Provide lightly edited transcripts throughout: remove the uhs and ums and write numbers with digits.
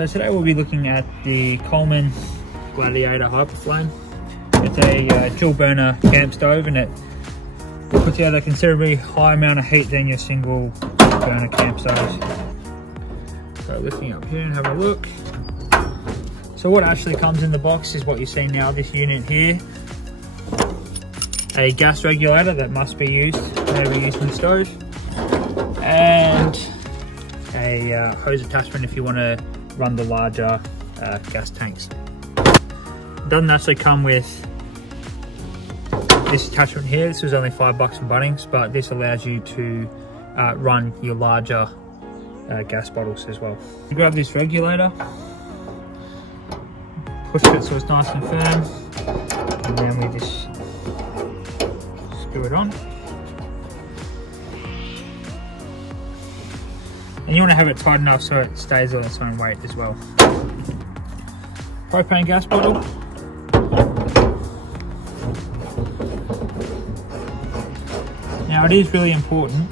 So today we'll be looking at the Coleman Hyperflame. It's a dual burner camp stove, and it puts out a considerably high amount of heat than your single burner camp stoves. So lifting up here and have a look. So what actually comes in the box is what you see now, this unit here. A gas regulator that must be used whenever you're using the stove, and a hose attachment if you want to run the larger gas tanks. It doesn't actually come with this attachment here. This was only $5 from Bunnings, but this allows you to run your larger gas bottles as well. You grab this regulator, push it so it's nice and firm, and then we just screw it on. And you want to have it tight enough so it stays on its own weight as well. Propane gas bottle. Now it is really important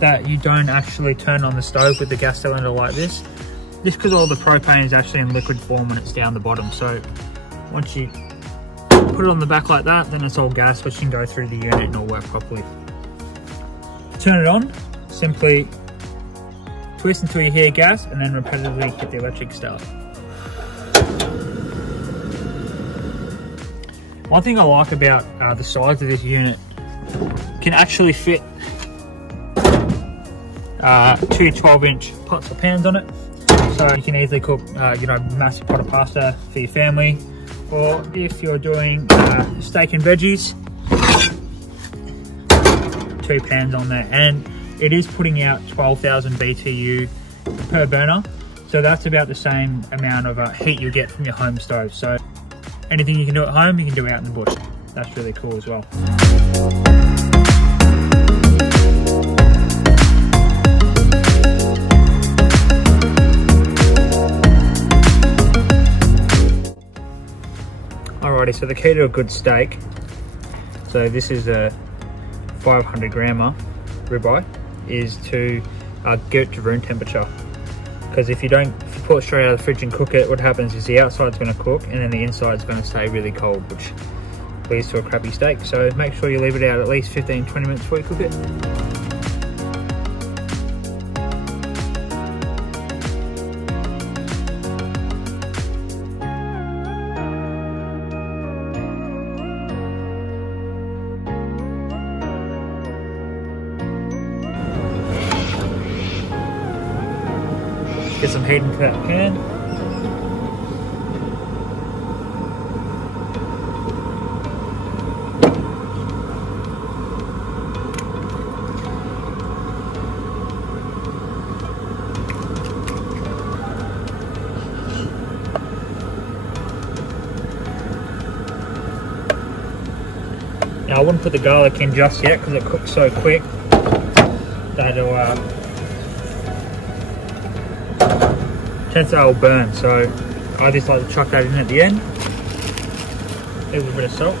that you don't actually turn on the stove with the gas cylinder like this. This because all the propane is actually in liquid form when it's down the bottom. So once you put it on the back like that, then it's all gas, which can go through the unit and all work properly. To turn it on, simply twist until you hear gas and then repetitively hit the electric start. One thing I like about the size of this unit, can actually fit 2 12-inch pots or pans on it. So you can easily cook, massive pot of pasta for your family, or if you're doing steak and veggies, 2 pans on there. And it is putting out 12,000 BTU per burner, so that's about the same amount of heat you get from your home stove. So anything you can do at home, you can do out in the bush. That's really cool as well. Alrighty, so the key to a good steak, so this is a 500 grammer ribeye, is to get it to room temperature. Because if you pull it straight out of the fridge and cook it, what happens is the outside's going to cook and then the inside's going to stay really cold, which leads to a crappy steak. So make sure you leave it out at least 15-20 minutes before you cook it. Get some heat into that pan. Now I wouldn't put the garlic in just yet because it cooks so quick that chances are it'll burn, so I just like to chuck that in at the end. A little bit of salt.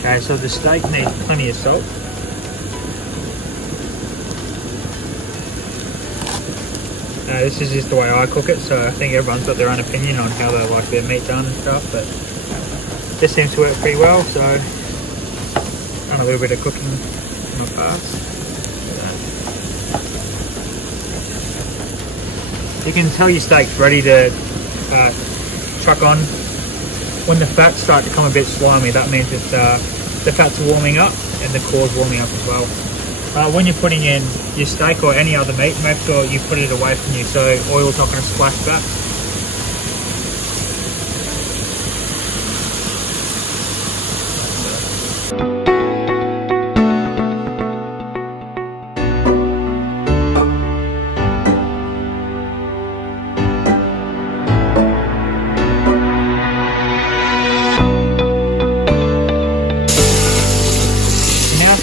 Okay, so the steak needs plenty of salt. This is just the way I cook it, so I think everyone's got their own opinion on how they like their meat done and stuff, but this seems to work pretty well. So done a little bit of cooking in my past. You can tell your steak's ready to chuck on. When the fats start to come a bit slimy, that means it's the fats are warming up and the core's warming up as well. When you're putting in your steak or any other meat, make sure you put it away from you so oil's not going to splash back.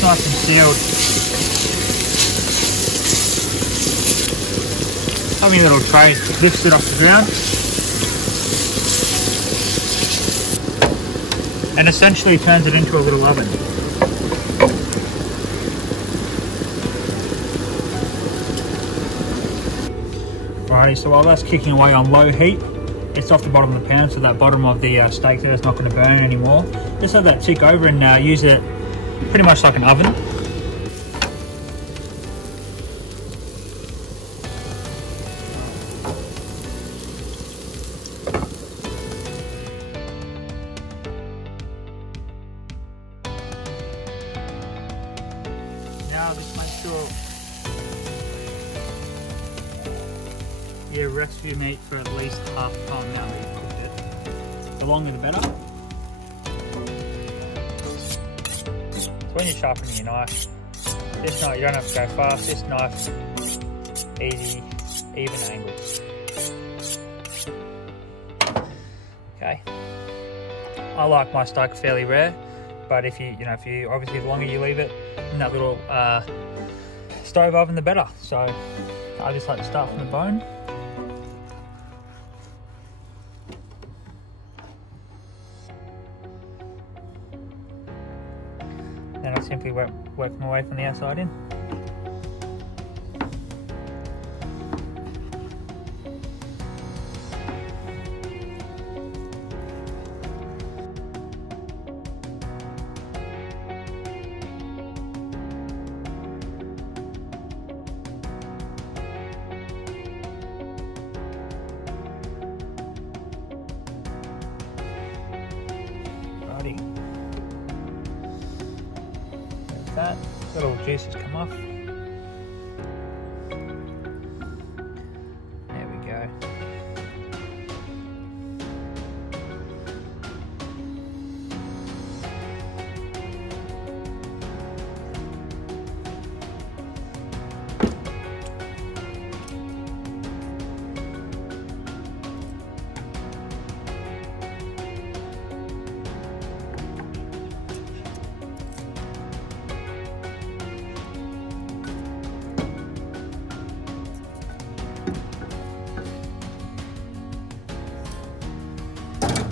nice and sealed. my little tray lifts it off the ground. And essentially turns it into a little oven. Alrighty, so while that's kicking away on low heat, it's off the bottom of the pan, so that bottom of the steak there is not going to burn anymore. Just have that tick over and use it pretty much like an oven. Now just make sure you rest your meat for at least half the time now that you've cooked it. The longer the better. So when you're sharpening your knife, this knife, you don't have to go fast, this knife, easy, even angle. Okay. I like my steak fairly rare, but if you obviously the longer you leave it in that little stove oven, the better. So I just like to start from the bone. Then I simply work my way from the outside in. Righty. That little juices come off. There we go.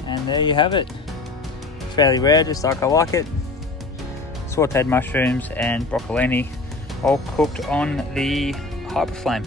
And there you have it. Fairly rare, just like I like it. Sauteed mushrooms and broccolini, all cooked on the Hyperflame.